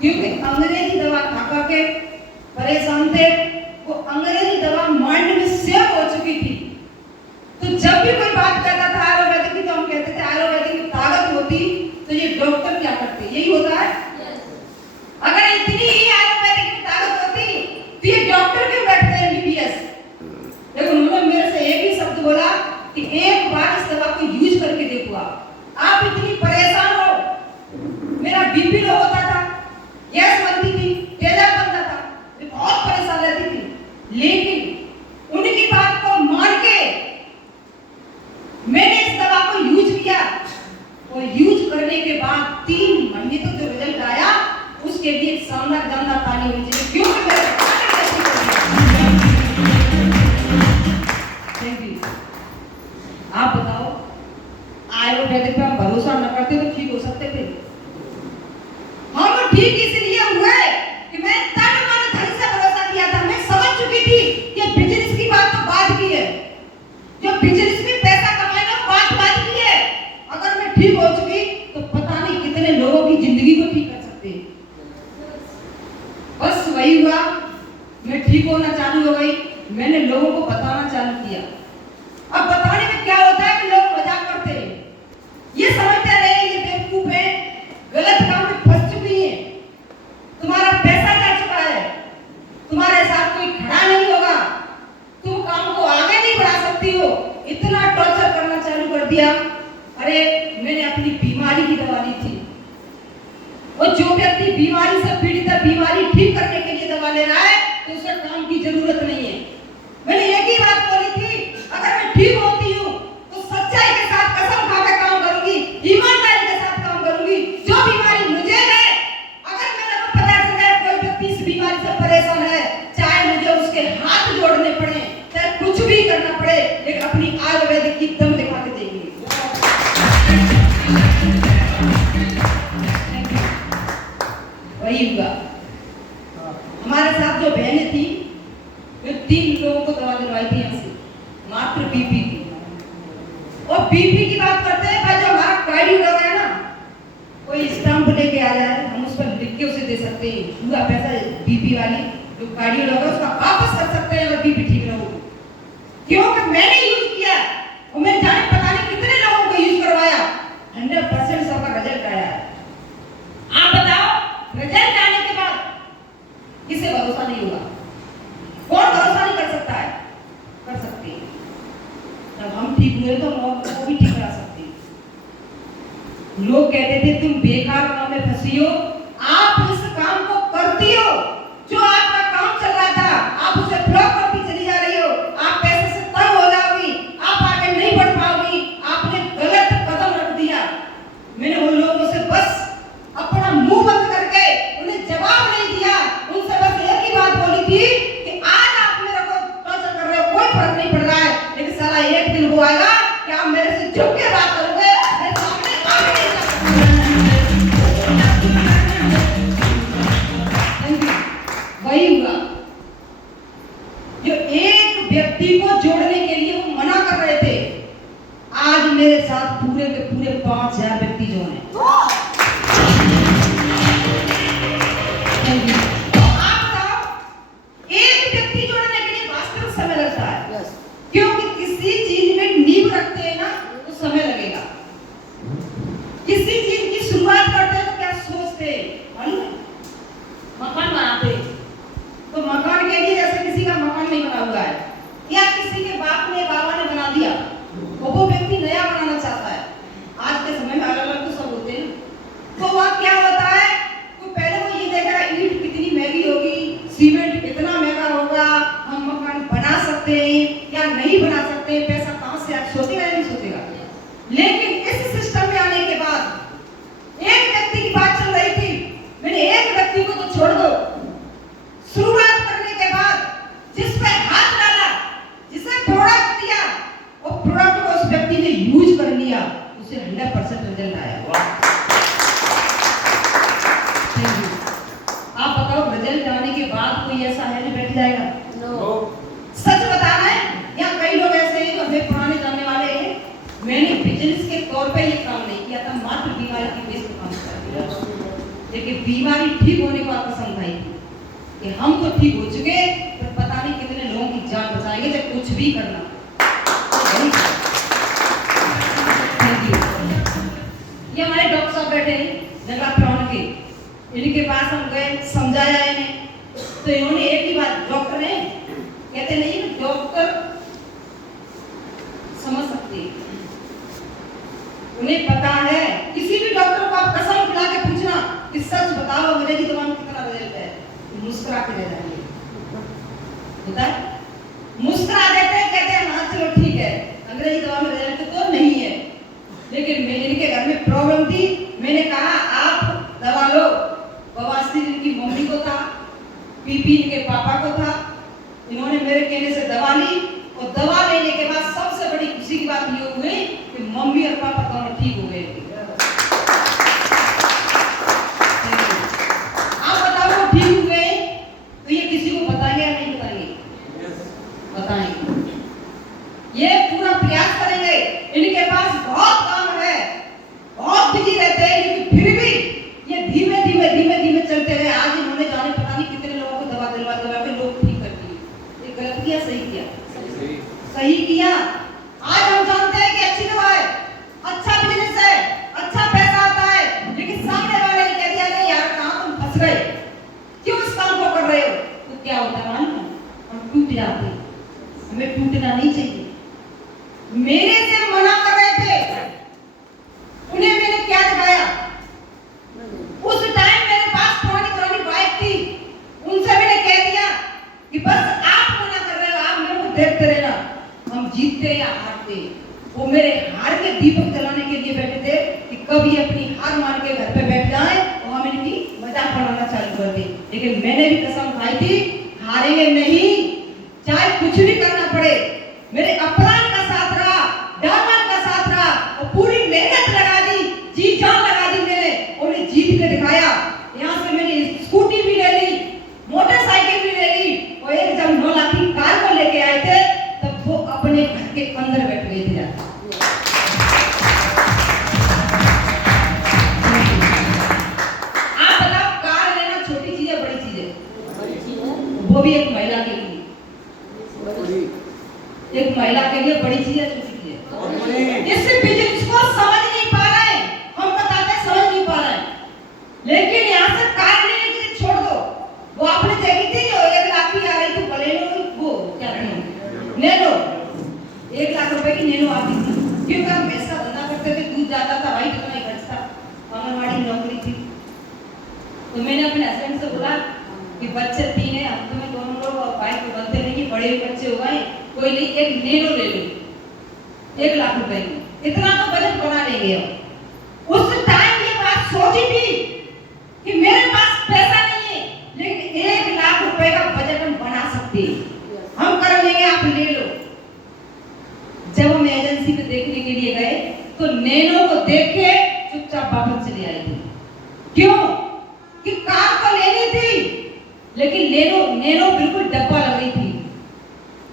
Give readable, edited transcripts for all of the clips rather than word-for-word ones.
क्योंकि अंग्रेजी दवा खा खा के परेशान थे। वो अंग्रेजी दवा माइंड में सेव हो चुकी थी। तो जब भी कोई बात करता था आयुर्वेदिक की, तो हम कहते थे आयुर्वेदिक में ताकत होती तो ये डॉक्टर क्या करते, यही होता है। अगर इतनी ही आयुर्वेदिक में ताकत होती तो ये डॉक्टर क्यों बैठते हैं एमबीबीएस। देखो उन्होंने मेरे से एक ही शब्द बोला कि एक बार इस दवा को यूज करके देखो। आप इतनी परेशान हो, मेरा बीपी लो होता था, गैस बनती थी, तेजाब बनता था, मैं बहुत परेशान रहती थी। लेकिन उनकी बात को मान के मैंने इस दवा को यूज किया और यूज करने के बाद 3 महीने तक जो रिजल्ट आया उसके लिए एक शानदार दमदार ताली होनी चाहिए, क्योंकि मेरे थैंक यू। आप बताओ आयुर्वेदिक पे हम भरोसा न करते तो ठीक हो सकते थे। हम ठीक इसलिए हुए कि मैं तन मन धन से भरोसा किया था। मैं समझ चुकी थी कि बिजनेस की बात तो बात की है, जो बिजनेस में पैसा कमाएगा बात की है। अगर मैं ठीक हो चुकी तो पता नहीं कितने लोगों की जिंदगी को ठीक कर सकते। बस वही हुआ, मैं ठीक होना चालू हो गई, मैंने लोगों को बताना चालू किया। अब बताने में क्या होता है कि लोग मजाक करते हैं, ये समझते रहे ये बेवकूफ है, गलत काम में फंस चुकी है, तुम्हारा पैसा जा चुका है, तुम्हारे साथ कोई खड़ा नहीं होगा, तुम काम को आगे नहीं बढ़ा सकती हो, इतना टॉर्चर करना चालू कर दिया। अरे मैंने अपनी बीमारी की दवा ली थी, और जो व्यक्ति बीमारी से पीड़ित है, बीमारी ठीक करने के लिए दवा ले रहा है तो उसे काम की जरूरत नहीं है। मैंने एक ही बात बोली थी, अगर मैं ठीक होती हूँ तो सच्चाई के साथ कसम खा के काम करूंगी, ईमानदारी के साथ काम करूंगी। जो बीमारी मुझे है, अगर मेरे को पता चल जाए कोई व्यक्ति इस बीमारी से परेशान है, चाहे मुझे उसके हाथ जोड़ने पड़े, चाहे कुछ भी करना पड़े, लेकिन अपनी आयुर्वेदिक की दम दिखा के देंगे। वही हुआ। हमारे साथ जो बहनें थी, जो 3 लोगों को दवा दिलवाई थी यहाँ से, मात्र बीपी की। और बीपी की बात करते हैं भाई, जो हमारा कार्डियोलॉग है ना, कोई स्टैम्प लेके आ जाए, हम उस पर लिख के उसे दे सकते हैं, पूरा पैसा बीपी वाली जो कार्डियोलॉग है उसका वापस कर सकते हैं अगर बीपी ठीक ना हो। क्योंकि मैंने यूज किया और मैंने जाने पता नहीं कितने लोगों को यूज करवाया, 100% सबका रिजल्ट आया। आप बताओ रिजल्ट आने के बाद किसे भरोसा नहीं होगा? कौन भरोसा नहीं कर सकता है? कर सकते हैं। जब हम ठीक हुए तो हम को भी ठीक करा सकते हैं। लोग कहते थे तुम बेकार काम में फंसी हो, आप इस काम को करती हो, जो आपका काम चल रहा था आप उसे फ्लॉप करती चली जा रही हो, आप पैसे से तंग हो जाओगी, आप आगे नहीं बढ़ पाओगी, आपने गलत कदम रख दिया। मैंने उन लोगों से बस अपना मुंह बंद करके उन्हें जवाब नहीं दिया, उनसे बस एक ही बात बोली थी कि आज आप मेरे को टॉर्चर कर रहे हो, कोई फर्क नहीं पड़ रहा है, लेकिन साला एक दिन वो आएगा कि आप मेरे से झुक के बात करोगे, मेरे सामने आ भी नहीं सकते। वही हुआ जो एक व्यक्ति को जोड़ने के लिए वो मना कर रहे थे, आज मेरे साथ पूरे के पूरे 5000 व्यक्ति जो हैं। आप बताओ, एक व्यक्ति जोड़ने के लिए वास्तविक समय लगता है, क्योंकि किसी चीज में नींव रखते हैं ना तो समय लगेगा। किसी चीज की शुरुआत करते हैं तो क्या सोचते हैं, मकान बनाते तो मकान के लिए जैसे किसी का मकान नहीं बना हुआ है, या किसी के बाप ने बाबा ने बना दिया, वो व्यक्ति नया बनाना चाहता है। आज के समय में अलग अलग तो सब होते हैं, तो वह क्या होता है, तो पहले वो ये देखेगा ईंट कितनी महंगी होगी, सीमेंट कितना महंगा होगा, हम मकान बना सकते हैं या नहीं बना सकते, पैसा कहां से आज सोचेगा या नहीं सोचेगा। लेकिन इस सिस्टम में आने के बाद एक व्यक्ति की बात चल रही थी, मैंने एक व्यक्ति को तो छोड़ दो, शुरुआत करने के बाद जिस पे हाथ डाला, जिसे प्रोडक्ट दिया, वो प्रोडक्ट को उस व्यक्ति ने यूज कर लिया, उसे 100% रिजल्ट आया। आप बताओ रिजल्ट आने के बाद कोई ऐसा है जो बैठ जाएगा? सच बताना है, या कई लोग ऐसे लेकिन बीमारी ठीक होने को कसम खाई थी कि हम तो ठीक हो चुके, पर पता नहीं कितने लोगों की जान बचाएंगे जब कुछ भी करना। ये हमारे डॉक्टर साहब बैठे हैं जंगला प्राण के, इनके पास हम गए, समझाया इन्हें, तो इन्होंने एक ही बात, डॉक्टर है कहते नहीं, डॉक्टर समझ सकते, उन्हें पता है। किसी भी डॉक्टर को आप कसम खिला के पूछना कि सच बताओ अंग्रेजी दवा में कितना रिजल्ट है, मुस्कुरा के रह जाएंगे, होता है, मुस्कुरा देते हैं, कहते हैं हाँ चलो ठीक है, अंग्रेजी दवा में रिजल्ट तो नहीं है। लेकिन इनके घर में प्रॉब्लम थी, मैंने कहा आप दवा लो, बवासीर इनकी मम्मी को था, बीपी इनके पापा को था, इन्होंने मेरे कहने से दवा ली, और दवा लेने के बाद सबसे बड़ी खुशी की बात ये हुई कि मम्मी और पापा दोनों ठीक हो गए। आप बताओ वो ठीक हुए तो ये किसी को बताएंगे या नहीं बताएंगे? बताएंगे, ये पूरा प्रयास करेंगे। इनके पास बहुत काम है, बहुत बिजी रहते हैं, लेकिन फिर भी ये धीमे धीमे धीमे धीमे चलते रहे। आज इन्होंने जाने पता नहीं कितने लोगों को दवा दिलवा दिलवा के लोग ठीक कर दिए। ये गलत किया सही किया? सही किया। आज हम जानते हैं कि अच्छी दवा है, अच्छा बिजनेस है, अच्छा पैसा आता है, लेकिन सामने वाले ने कह दिया नहीं यार कहां तुम फंस गए, क्यों इस काम को कर रहे हो, तो क्या होता है मालूम है? हम टूट जाते हैं। हमें टूटना नहीं चाहिए। मेरे से मना कर रहे थे, उन्हें मैंने क्या दिखाया? उस टाइम मेरे पास पुरानी बाइक थी, उनसे मैंने कह दिया कि बस आप मना कर रहे हो, आप मेरे को देखते रहना, हम जीतते या हारते। वो मेरे हार के दीपक जलाने के लिए बैठे थे कि कभी अपनी हार मान के घर पे बैठ जाए और हम इनकी मजाक बनाना चालू कर दे। लेकिन मैंने भी कसम खाई थी हारेंगे नहीं, चाहे कुछ भी करना पड़े। मेरे अपराध का साथ रहा, डायमंड का साथ रहा, और पूरी मेहनत लगा दी, जी जान लगा दी मैंने, और जीत के दिखाया। यहाँ से मैंने स्कूटी भी ले ली, मोटरसाइकिल भी ले ली, और एक जब 9 लाख की कार को लेके आए थे तब वो अपने घर के अंदर बैठ गए थे। आप बताओ कार लेना छोटी चीज है बड़ी चीज है? वो भी एक महिला के लिए, एक महिला के लिए बड़ी चीज है छोटी चीज है? इस बिजनेस को समझ नहीं पा रहे, हम बताते समझ नहीं पा रहे। लेकिन यहाँ से कार लेने के लिए छोड़ दो, वो आपने देखी थी जो 1 लाख की आ रही थी बलेनो, वो क्या नैनो, 1 लाख रुपए की नैनो आती थी, क्योंकि हम पैसा धंधा करते थे, दूध जाता था भाई, कितना ही खर्च था, आंगनवाड़ी नौकरी थी। तो मैंने अपने हस्बैंड से बोला कि बच्चे 3 हैं, हम तुम्हें दोनों लोग बाइक पे बनते नहीं, बड़े बच्चे हो गए, कोई नहीं एक नैनो ले लो 1 लाख रुपए की, इतना तो बजट बना लेंगे। उस टाइम ये बात सोची थी कि मेरे पास पैसा नहीं है, लेकिन 1 लाख रुपए का बजट हम बना सकते हैं, हम कर लेंगे, आप ले लो। जब हम एजेंसी पे देखने के लिए गए तो नैनो को देख के चुपचाप वापस चले आए थे। क्यों? कि कार तो लेनी थी, लेकिन नैनो बिल्कुल डब्बा लग रही थी,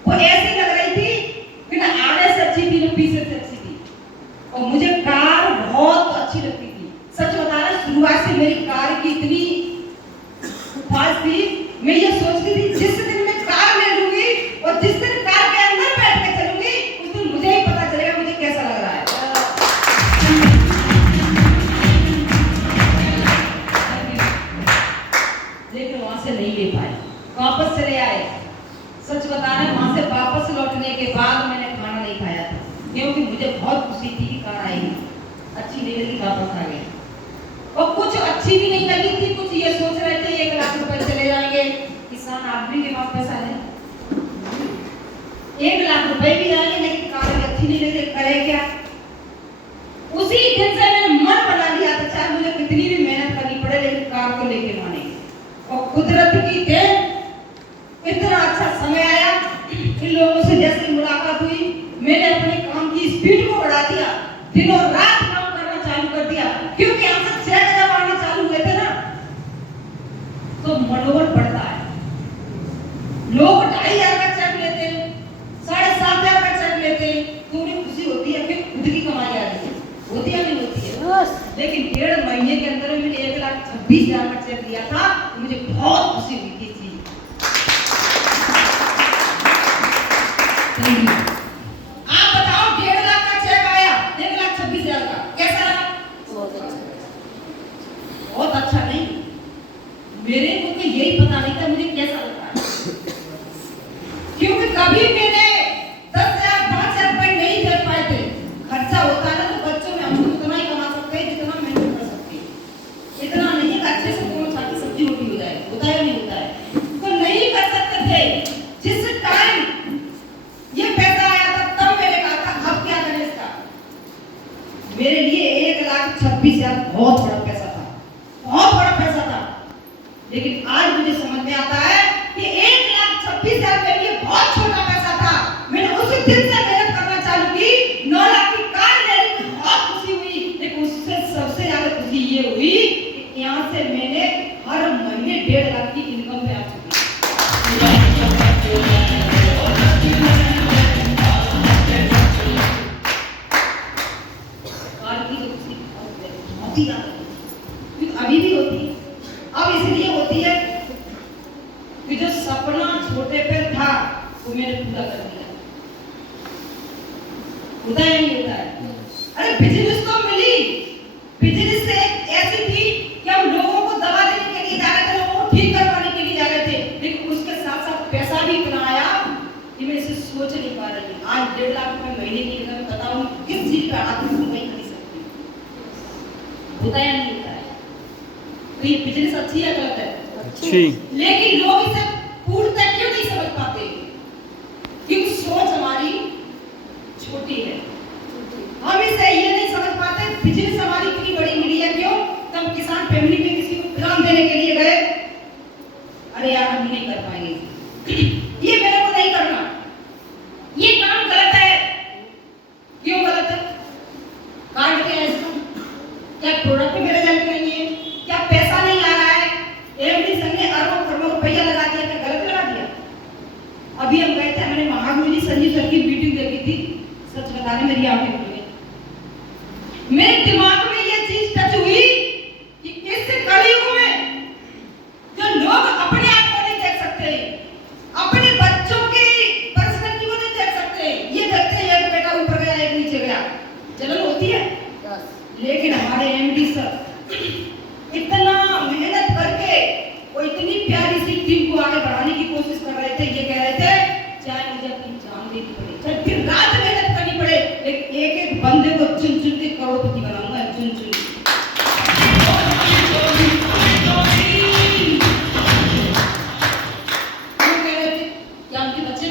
वो ऐसी लग रही थी कि ना आगे से अच्छी थी ना पीछे से अच्छी थी, और मुझे कार बहुत अच्छी लगती थी। सच बता रहा, शुरुआत से मेरी कार की इतनी ख्वाहिश थी, मैं ये सोचती थी जिस दिन मैं कार ले लूंगी और जिस दिन कार के अंदर बैठ के चलूंगी उस दिन मुझे ही पता चलेगा मुझे कैसा लग रहा है। लेकिन वहां से नहीं ले पाए, वापस चले आए। सच बता रहे, वहां से वापस लौटने के बाद मैंने खाना नहीं खाया था, क्योंकि मुझे बहुत खुशी थी कि कार आएगी, अच्छी नहीं लगी, वापस आ गए। और कुछ अच्छी भी नहीं लगी थी, कुछ ये सोच रहे थे 1 लाख रुपए चले जाएंगे, किसान आदमी के पास पैसा है, 1 लाख रुपए भी जाएंगे, लेकिन कार अच्छी नहीं लगी, करे क्या? उसी दिन से मैंने मन बना लिया था, चाहे मुझे कितनी भी मेहनत करनी पड़े, लेकिन कार को लेके मानेंगे। और कुदरत की देन, इतना अच्छा समय आया, इन लोगों से जैसे मुलाकात हुई, मैंने अपने काम की स्पीड को बढ़ा दिया, दिनों रात काम करना चालू कर दिया, क्योंकि यहाँ से चेक जब आना चालू हुए थे ना, तो मनोबल बढ़ता है। लोग 2,500 का चेक लेते हैं, 7,500 का चेक लेते हैं, तो उन्हें खुशी होती है कि खुद की कमाई आ रही है, होती है नहीं होती है? लेकिन 1.5 महीने के अंदर मैंने 1,26,000 26,000 का चेक दिया था, तो मुझे बहुत खुशी हुई थी जी। आप बताओ 1.5 लाख का चेक आया, 1,26,000 का, कैसा लगा? बहुत अच्छा नहीं, मेरे को तो यही पता नहीं था मुझे कैसा लगता है, क्योंकि कभी मैंने 10,000 5,000 रुपए नहीं दे पाए थे। खर्चा होता है ना तो बच्चों में हम उतना ही कमा सकते हैं जितना मेहनत कर सकते हैं, इतना नहीं है कि अच्छे से दोनों साथ की सब्जी रोटी हो जाए, होता है या नहीं होता है, तो नहीं कर सकते थे। जिस टाइम ये पैसा आया था तब मैंने कहा था अब क्या करें इसका। मेरे लिए 1,26,000 बहुत बड़ा पैसा था, बहुत बड़ा पैसा था, लेकिन आज मुझे समझ में आता है कि 1,26,000 मेरे लिए बहुत छोटा पैसा था। मैंने उसी दिन से मेहनत करना चालू की, 9 लाख की कार लेने की बहुत खुशी हुई, लेकिन उससे सबसे ज्यादा खुशी ये हुई कि यहाँ से मैंने हर महीने 1.5 लाख की इनकम पे आ चुकी। अभी भी होती है, अब इसलिए होती है कि जो सपना छोटे पे था वो मैंने पूरा कर दिया। होता है नहीं होता है? अरे बिजनेस तो मिली, बिजनेस से एक ऐसी थी कि हम लोगों को दवा देने के लिए जा रहे थे, लोगों को ठीक करवाने के लिए जा रहे थे, लेकिन उसके साथ साथ पैसा भी इतना आया कि मैं इसे सोच नहीं पा रही। आज 1.5 लाख रुपए महीने की इनकम बताऊं किस चीज का हाथ में नहीं खरीद सकती। होता है नहीं होता है? तो ये बिजनेस अच्छी है गलत है? अच्छी। लेकिन लोग इसे पूर्णतः क्यों नहीं समझ पाते? क्योंकि सोच हमारी छोटी है, हम इसे ये नहीं समझ पाते। बिजनेस हमारी इतनी बड़ी मिली है क्यों? तब किसान फैमिली में किसी को काम देने के लिए गए, अरे यार हम नहीं कर पाएंगे, ये मेरे को नहीं करना, ये काम गलत है। क्यों गलत है? कारण क्या है इसका? क्या प्रोडक्ट में रिजल्ट नहीं है? क्या पैसा नहीं आ रहा है? एमडी संघ ने अरबों खरबों रुपया लगा दिया, क्या गलत लगा दिया? अभी हम गए थे, मैंने महागुरु जी संजीव सर की वीडियो देखी थी, सच बता रहे मेरी आंखें खुल गई। मेरे दिमाग में ये चीज टच हुई कि इस कलयुग में जो लोग अपने आप को नहीं देख सकते, अपने बच्चों की पर्सनैलिटी को नहीं देख सकते, ये देखते हैं एक बेटा ऊपर गया एक नीचे गया, जलन होती है। लेकिन हमारे एमडी सर इतना मेहनत करके वो इतनी प्यारी सी टीम को आगे बढ़ाने की कोशिश कर रहे थे, ये कह रहे थे चाहे मुझे अपनी जान देनी पड़े, चाहे फिर रात मेहनत करनी पड़े, लेकिन एक एक बंदे को चुन चुन के करोड़पति बनाऊंगा, चुन चुन के। वो कह रहे थे क्या उनके बच्चे